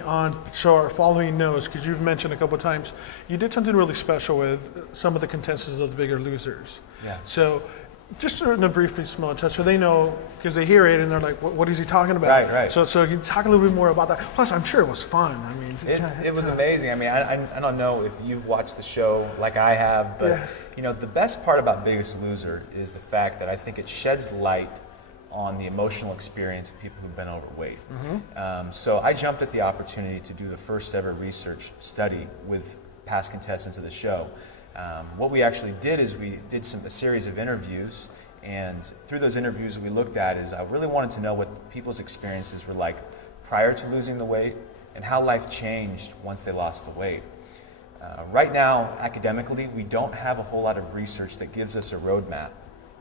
me on, so our following knows, because you've mentioned a couple of times, you did something really special with some of the contestants of The Bigger Losers. Yeah. So just in a briefly small touch, so they know, because they hear it and they're like, what is he talking about? Right. So you talk a little bit more about that. Plus, I'm sure it was fun. I mean, it was amazing. I mean, I don't know if you've watched the show like I have, but the best part about Biggest Loser is the fact that I think it sheds light on the emotional experience of people who've been overweight. So I jumped at the opportunity to do the first ever research study with past contestants of the show. What we actually did is we did a series of interviews, and through those interviews we looked at is I really wanted to know what people's experiences were like prior to losing the weight and how life changed once they lost the weight. Right now, academically, we don't have a whole lot of research that gives us a roadmap.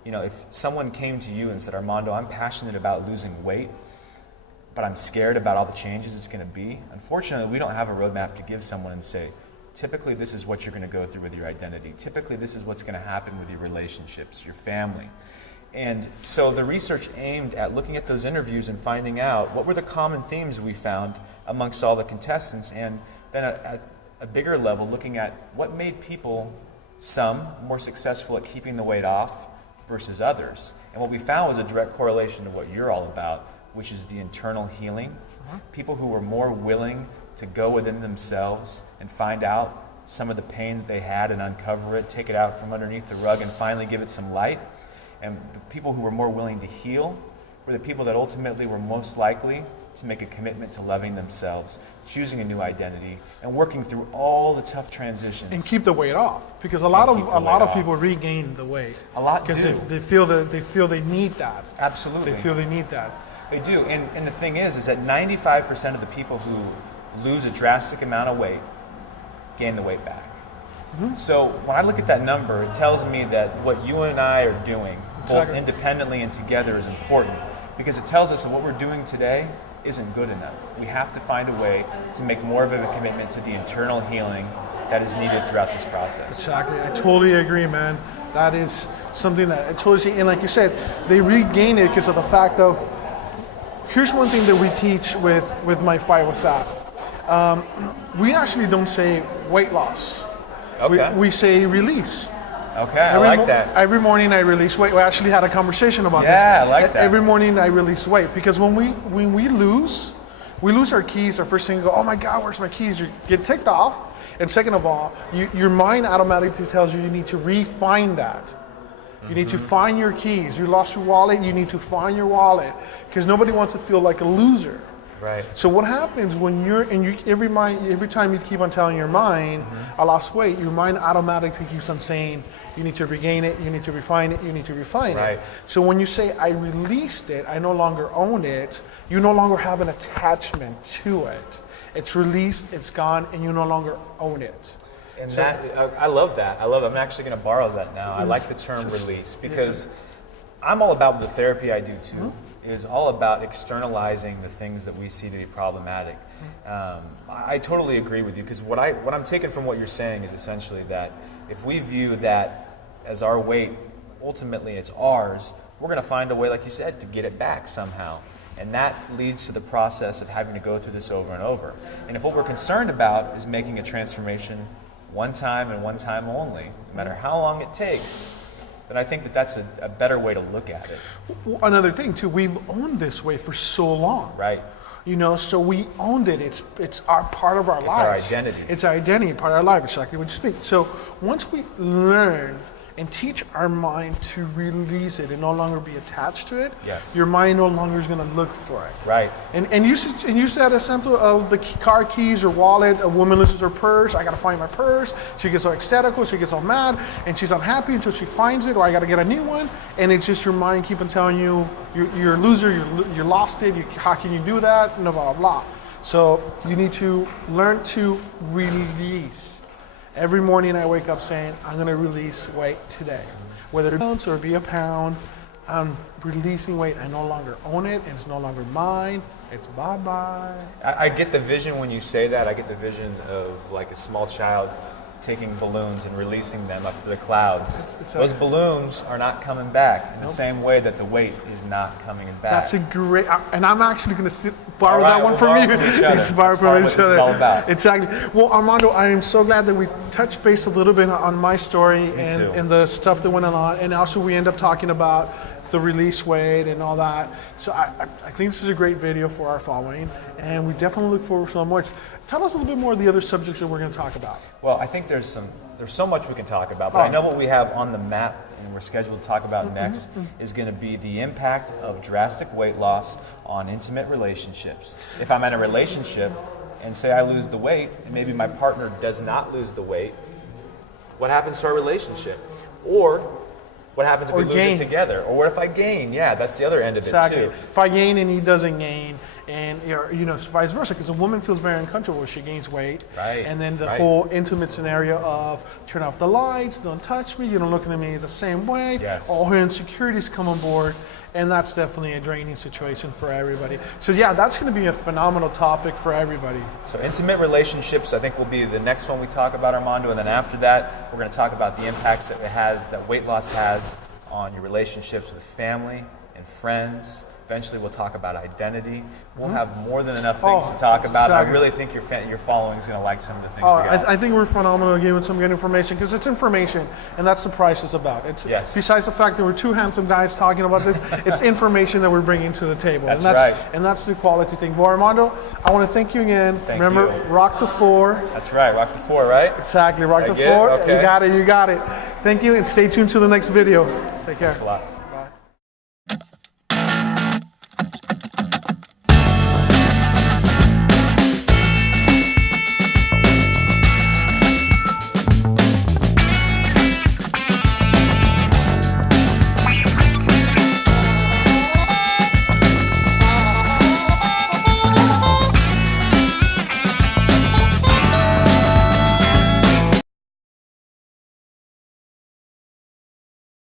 If someone came to you and said, Armando, I'm passionate about losing weight, but I'm scared about all the changes it's going to be, unfortunately, we don't have a roadmap to give someone and say, typically this is what you're going to go through with your identity. Typically this is what's going to happen with your relationships, your family. And so the research aimed at looking at those interviews and finding out what were the common themes we found amongst all the contestants, and then at a bigger level looking at what made people, some, more successful at keeping the weight off versus others. And what we found was a direct correlation to what you're all about, which is the internal healing. People who were more willing to go within themselves and find out some of the pain that they had and uncover it, take it out from underneath the rug and finally give it some light. And the people who were more willing to heal were the people that ultimately were most likely to make a commitment to loving themselves, choosing a new identity, and working through all the tough transitions. And keep the weight off, because a lot of people regain the weight. A lot do. Because they feel they need that. Absolutely. They feel they need that. They do. And the thing is that 95% of the people who lose a drastic amount of weight gain the weight back. So when I look at that number, it tells me that what you and I are doing, both independently and together, is important, because it tells us that what we're doing today isn't good enough. We have to find a way to make more of a commitment to the internal healing that is needed throughout this process. Exactly. I totally agree, man. That is something that I totally see. And like you said, they regain it because of the fact of, here's one thing that we teach with my Fight With That. We actually don't say weight loss. Okay. We say release. Okay, I like that. Every morning I release weight. We actually had a conversation about this. Yeah, I like that. Every morning I release weight, because when we lose our keys, our first thing go, oh my God, where's my keys? You get ticked off. And second of all, your mind automatically tells you need to refine that. You need to find your keys. You lost your wallet, you need to find your wallet, because nobody wants to feel like a loser. Right. So what happens when every time you keep on telling your mind, I lost weight, your mind automatically keeps on saying, you need to regain it, you need to refine it, you need to refine it. So when you say, I released it, I no longer own it, you no longer have an attachment to it. It's released, it's gone, and you no longer own it. And I love that. I'm actually going to borrow that now. I like the term release, because I'm all about the therapy I do too. Is all about externalizing the things that we see to be problematic. I totally agree with you, because what I'm taking from what you're saying is essentially that if we view that as our weight, ultimately it's ours, we're going to find a way, like you said, to get it back somehow. And that leads to the process of having to go through this over and over. And if what we're concerned about is making a transformation one time and one time only, no matter how long it takes, then I think that's a better way to look at it. Another thing too, we've owned this way for so long. Right. So we owned it. It's our part of our lives. It's our identity. It's our identity, part of our life, exactly what you speak. So once we learn and teach our mind to release it and no longer be attached to it, your mind no longer is going to look for it. Right. And you said a sample of the car keys or wallet. A woman loses her purse. I got to find my purse. She gets all ecstatical. She gets all mad, and she's unhappy until she finds it, or I got to get a new one. And it's just your mind keeping telling you, you're a loser. You lost it. How can you do that? And blah blah blah. So you need to learn to release. Every morning I wake up saying, I'm going to release weight today. Whether it be ounce or be a pound, I'm releasing weight. I no longer own it, and it's no longer mine. It's bye-bye. I get the vision when you say that. I get the vision of like a small child taking balloons and releasing them up to the clouds. Those a- balloons are not coming back in the same way that the weight is not coming back. That's a great, and I'm actually going to borrow All right, that one we'll from borrow you. from each other. It's borrow That's from part of each what this other. is all about. Exactly. Well, Armando, I am so glad that we touched base a little bit on my story too. and the stuff that went on, and also we end up talking about the release weight and all that. So I think this is a great video for our following, and we definitely look forward to so much. Tell us a little bit more of the other subjects that we're going to talk about. Well, I think there's so much we can talk about, but I know what we have on the map and we're scheduled to talk about next is going to be the impact of drastic weight loss on intimate relationships. If I'm in a relationship and say I lose the weight and maybe my partner does not lose the weight, what happens to our relationship? Or what happens if we lose it together? Or what if I gain? Yeah, that's the other end of it too. If I gain and he doesn't gain, and vice versa, because a woman feels very uncomfortable if she gains weight. Right. And then the whole intimate scenario of turn off the lights, don't touch me, you don't look at me the same way. Yes. All her insecurities come on board, and that's definitely a draining situation for everybody. So yeah, that's going to be a phenomenal topic for everybody. So intimate relationships, I think, will be the next one we talk about, Armando, and then after that, we're going to talk about the impacts that weight loss has on your relationships with family and friends. Eventually, we'll talk about identity. We'll have more than enough things to talk about. I really think your following is going to like some of the things we got. I think we're phenomenal giving some good information, because it's information, and that's the price is about. It's besides the fact that we're two handsome guys talking about this, it's information that we're bringing to the table. That's right. And that's the quality thing. Well, Armando, I want to thank you again. Remember, rock the 4. That's right, rock the 4, right? Exactly, rock the 4. Okay. You got it. Thank you, and stay tuned to the next video. Take care. Thanks a lot.